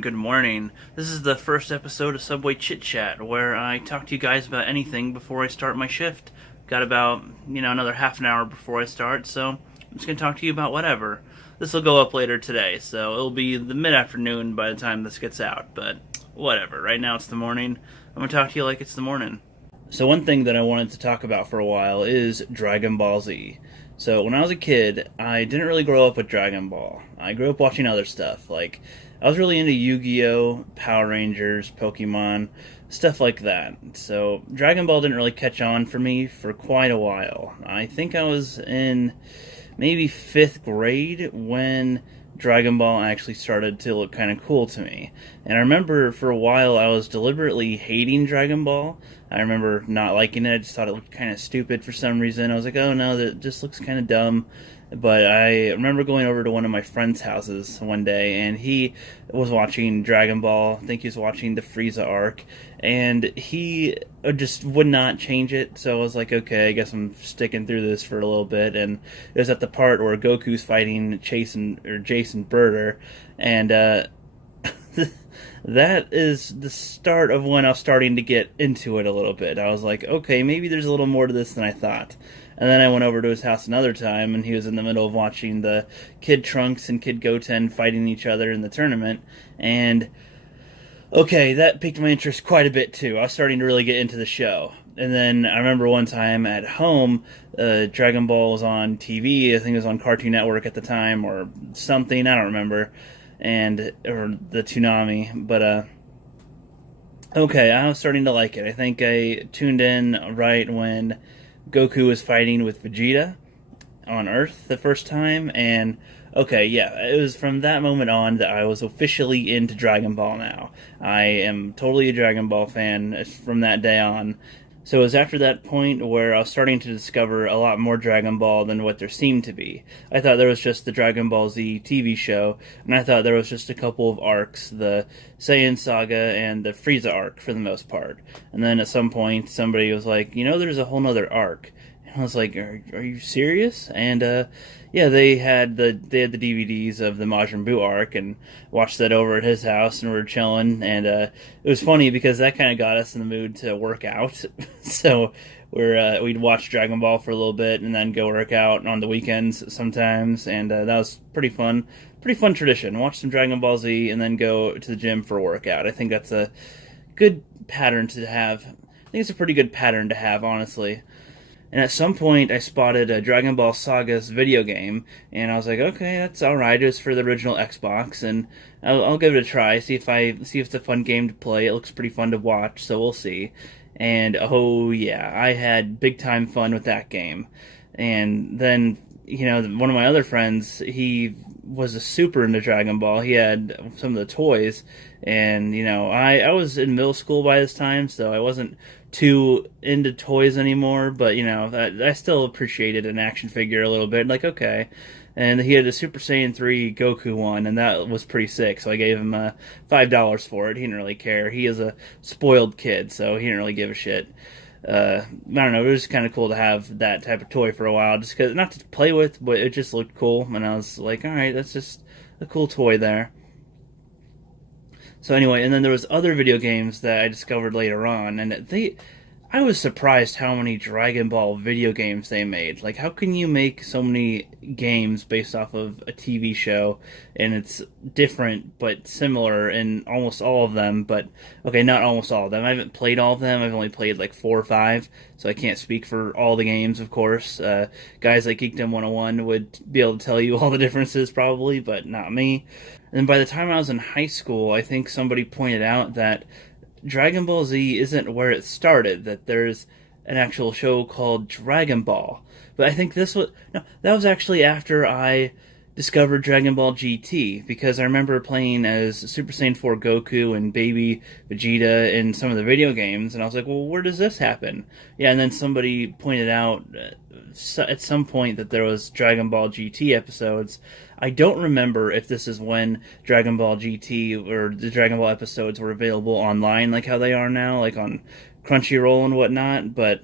everyone. Good morning. This is the first episode of Subway Chit Chat, where I talk to you guys about anything before I start my shift. Got about, another half an hour before I start, so I'm just going to talk to you about whatever. This will go up later today, so it'll be the mid-afternoon by the time this gets out, but whatever. Right now it's the morning. I'm going to talk to you like it's the morning. So one thing that I wanted to talk about for a while is Dragon Ball Z. So when I was a kid, I didn't really grow up with Dragon Ball. I grew up watching other stuff. Like, I was really into Yu-Gi-Oh!, Power Rangers, Pokemon, stuff like that. So Dragon Ball didn't really catch on for me for quite a while. I think I was in maybe 5th grade when Dragon Ball actually started to look kind of cool to me. And I remember for a while I was deliberately hating Dragon Ball. I remember not liking it. I just thought it looked kind of stupid for some reason. I was like, oh no, that just looks kind of dumb. But I remember going over to one of my friend's houses one day, and he was watching Dragon Ball. I think he was watching the Frieza arc, and he just would not change it. So I was like, okay, I guess I'm sticking through this for a little bit. And it was at the part where Goku's fighting Jason Birder, and that is the start of when I was starting to get into it a little bit. I was like, okay, maybe there's a little more to this than I thought. And then I went over to his house another time, and he was in the middle of watching the Kid Trunks and Kid Goten fighting each other in the tournament. And, okay, that piqued my interest quite a bit, too. I was starting to really get into the show. And then I remember one time at home, Dragon Ball was on TV. I think it was on Cartoon Network at the time, or something. I don't remember. Or the Toonami. But, okay, I was starting to like it. I think I tuned in right when Goku was fighting with Vegeta on Earth the first time, and okay, yeah, it was from that moment on that I was officially into Dragon Ball now. I am totally a Dragon Ball fan from that day on. So it was after that point where I was starting to discover a lot more Dragon Ball than what there seemed to be. I thought there was just the Dragon Ball Z TV show, and I thought there was just a couple of arcs, the Saiyan Saga and the Frieza arc for the most part. And then at some point, somebody was like, there's a whole nother arc. And I was like, are you serious? And yeah, they had the DVDs of the Majin Buu arc, and watched that over at his house, and we were chilling. And it was funny because that kind of got us in the mood to work out. So we'd watch Dragon Ball for a little bit, and then go work out on the weekends sometimes. And that was pretty fun tradition. Watch some Dragon Ball Z, and then go to the gym for a workout. I think that's a good pattern to have. I think it's a pretty good pattern to have, honestly. And at some point, I spotted a Dragon Ball Saga's video game, and I was like, okay, that's alright. It was for the original Xbox, and I'll give it a try, see if it's a fun game to play. It looks pretty fun to watch, so we'll see. And oh yeah, I had big time fun with that game. And then, one of my other friends, he was a super into Dragon Ball. He had some of the toys, and I was in middle school by this time, so I wasn't too into toys anymore, but I still appreciated an action figure a little bit. Like, okay. And he had a Super Saiyan 3 Goku one, and that was pretty sick, so I gave him $5 for it. He didn't really care. He is a spoiled kid, so he didn't really give a shit. I don't know, it was kind of cool to have that type of toy for a while, just because, not to play with, but it just looked cool, and I was like, alright, that's just a cool toy there. So anyway, and then there was other video games that I discovered later on, and I was surprised how many Dragon Ball video games they made. Like, how can you make so many games based off of a TV show, and it's different but similar in almost all of them, but, okay, not almost all of them. I haven't played all of them. I've only played like 4 or 5, so I can't speak for all the games, of course. Guys like Geekdom 101 would be able to tell you all the differences, probably, but not me. And by the time I was in high school, I think somebody pointed out that Dragon Ball Z isn't where it started, that there's an actual show called Dragon Ball. But I think that was actually after I discovered Dragon Ball GT, because I remember playing as Super Saiyan 4 Goku and Baby Vegeta in some of the video games, and I was like, well, where does this happen? Yeah, and then somebody pointed out at some point that there was Dragon Ball GT episodes. I don't remember if this is when Dragon Ball GT or the Dragon Ball episodes were available online like how they are now, like on Crunchyroll and whatnot, but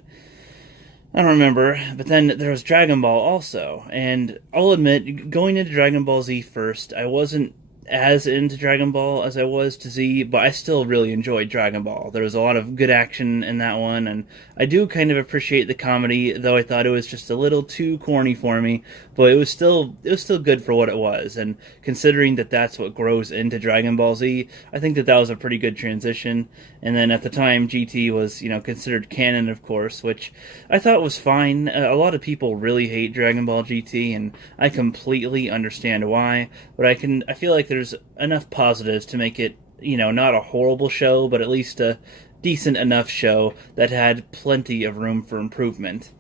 I don't remember. But then there was Dragon Ball also, and I'll admit, going into Dragon Ball Z first, I wasn't as into Dragon Ball as I was to Z, but I still really enjoyed Dragon Ball. There was a lot of good action in that one, and I do kind of appreciate the comedy, though I thought it was just a little too corny for me. But it was still good for what it was, and considering that that's what grows into Dragon Ball Z, I think that that was a pretty good transition. And then at the time, GT was considered canon, of course, which I thought was fine. A lot of people really hate Dragon Ball GT, and I completely understand why. But I feel like there's enough positives to make it, not a horrible show, but at least a decent enough show that had plenty of room for improvement.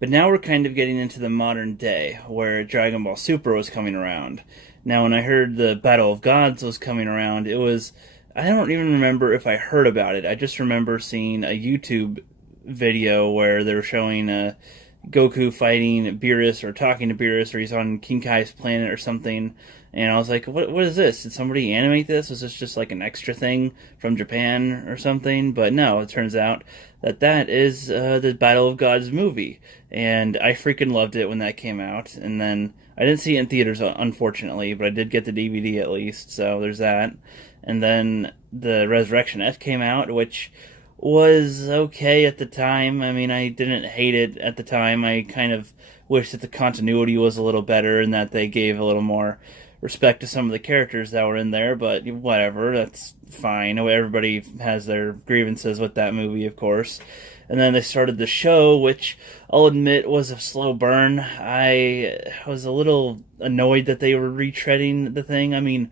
But now we're kind of getting into the modern day, where Dragon Ball Super was coming around. Now, when I heard the Battle of Gods was coming around, I don't even remember if I heard about it. I just remember seeing a YouTube video where they were showing Goku fighting Beerus or talking to Beerus, or he's on King Kai's planet or something. And I was like, what is this? Did somebody animate this? Was this just like an extra thing from Japan or something? But no, it turns out that that is the Battle of Gods movie. And I freaking loved it when that came out. And then I didn't see it in theaters, unfortunately, but I did get the DVD at least, so there's that. And then the Resurrection F came out, which was okay at the time. I mean, I didn't hate it at the time. I kind of wish that the continuity was a little better and that they gave a little more respect to some of the characters that were in there, but whatever, that's fine. Everybody has their grievances with that movie, of course. And then they started the show, which I'll admit was a slow burn. I was a little annoyed that they were retreading the thing. I mean,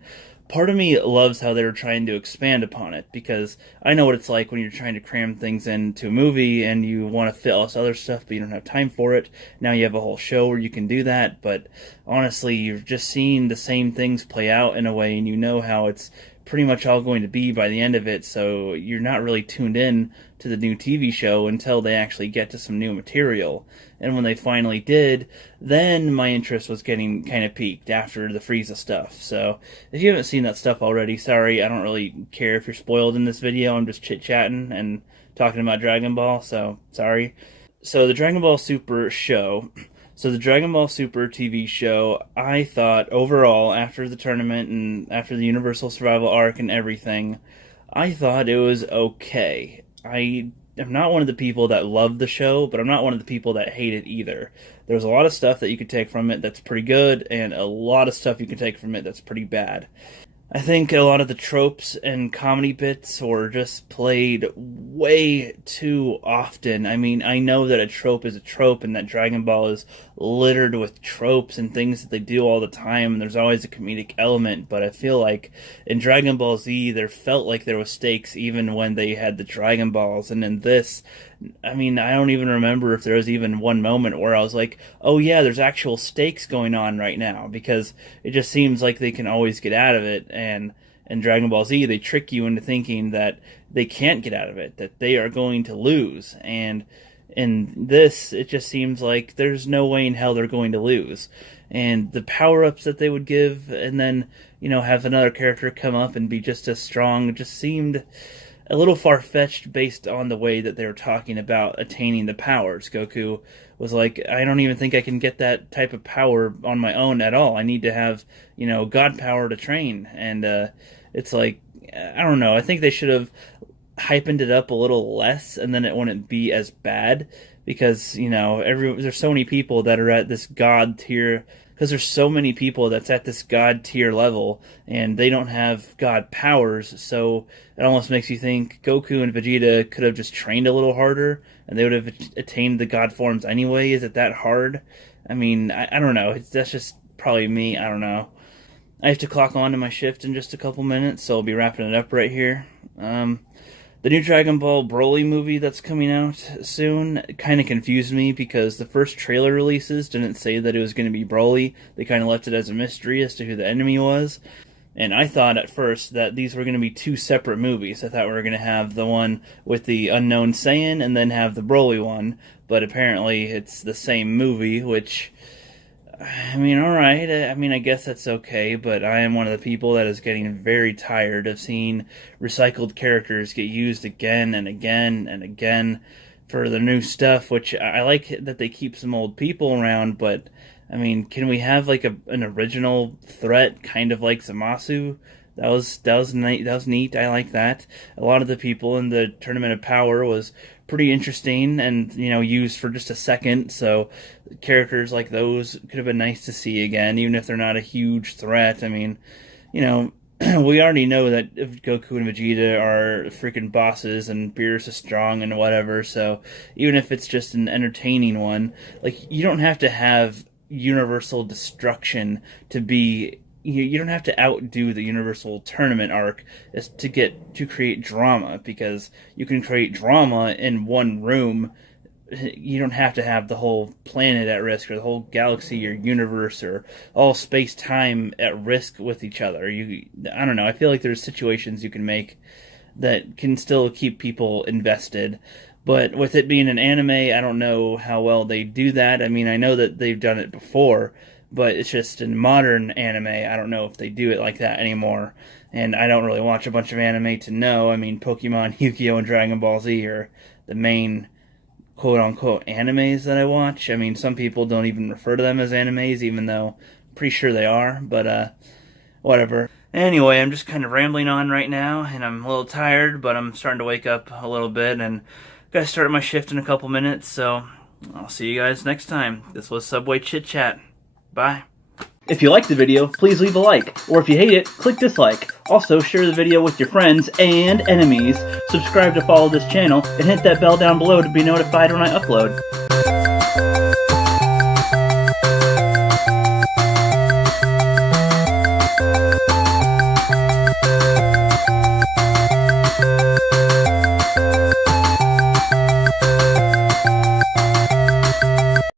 part of me loves how they were trying to expand upon it, because I know what it's like when you're trying to cram things into a movie and you want to fit all this other stuff, but you don't have time for it. Now you have a whole show where you can do that, but honestly, you're just seeing the same things play out in a way, and you know how it's pretty much all going to be by the end of it, so you're not really tuned in to the new TV show until they actually get to some new material. And when they finally did, then my interest was getting kind of peaked after the Frieza stuff. So if you haven't seen that stuff already, sorry, I don't really care if you're spoiled in this video. I'm just chit-chatting and talking about Dragon Ball, so sorry. So the Dragon Ball Super show... So the Dragon Ball Super TV show, I thought overall, after the tournament and after the Universal Survival arc and everything, I thought it was okay. I am not one of the people that love the show, but I'm not one of the people that hate it either. There's a lot of stuff that you could take from it that's pretty good, and a lot of stuff you can take from it that's pretty bad. I think a lot of the tropes and comedy bits were just played way too often. I mean, I know that a trope is a trope and that Dragon Ball is littered with tropes and things that they do all the time, and there's always a comedic element, but I feel like in Dragon Ball Z, there felt like there was stakes even when they had the Dragon Balls, and in this, I mean, I don't even remember if there was even one moment where I was like, oh yeah, there's actual stakes going on right now, because it just seems like they can always get out of it, and in Dragon Ball Z, they trick you into thinking that they can't get out of it, that they are going to lose, and in this, it just seems like there's no way in hell they're going to lose. And the power-ups that they would give, and then, have another character come up and be just as strong, just seemed a little far-fetched based on the way that they were talking about attaining the powers. Goku was like, I don't even think I can get that type of power on my own at all. I need to have, God power to train. And it's like, I don't know. I think they should have hypened it up a little less, and then it wouldn't be as bad, because, there's so many people that are at this God tier, because there's so many people that's at this God tier level, and they don't have God powers, so it almost makes you think Goku and Vegeta could have just trained a little harder, and they would have attained the God forms anyway. Is it that hard? I mean, I don't know. That's just probably me. I don't know. I have to clock on to my shift in just a couple minutes, so I'll be wrapping it up right here. The new Dragon Ball Broly movie that's coming out soon kind of confused me, because the first trailer releases didn't say that it was going to be Broly. They kind of left it as a mystery as to who the enemy was. And I thought at first that these were going to be two separate movies. I thought we were going to have the one with the unknown Saiyan and then have the Broly one. But apparently it's the same movie, which, I mean, alright. I mean, I guess that's okay, but I am one of the people that is getting very tired of seeing recycled characters get used again and again and again for the new stuff, which I like that they keep some old people around, but, I mean, can we have like an original threat, kind of like Zamasu? That was neat. That was neat. I like that. A lot of the people in the Tournament of Power was pretty interesting, and used for just a second. So characters like those could have been nice to see again, even if they're not a huge threat. I mean, you know, we already know that if Goku and Vegeta are freaking bosses and Beerus is strong and whatever, so even if it's just an entertaining one, like, you don't have to have universal destruction to be. You don't have to outdo the Universal Tournament arc to create drama, because you can create drama in one room. You don't have to have the whole planet at risk, or the whole galaxy or universe, or all space-time at risk with each other. I don't know, I feel like there's situations you can make that can still keep people invested. But with it being an anime, I don't know how well they do that. I mean, I know that they've done it before, but it's just in modern anime, I don't know if they do it like that anymore. And I don't really watch a bunch of anime to know. I mean, Pokemon, Yu-Gi-Oh, and Dragon Ball Z are the main quote-unquote animes that I watch. I mean, some people don't even refer to them as animes, even though I'm pretty sure they are, but whatever. Anyway, I'm just kind of rambling on right now, and I'm a little tired, but I'm starting to wake up a little bit, and gotta start my shift in a couple minutes, so I'll see you guys next time. This was Subway Chit Chat. Bye. If you liked the video, please leave a like, or if you hate it, click dislike. Also, share the video with your friends and enemies. Subscribe to follow this channel, and hit that bell down below to be notified when I upload.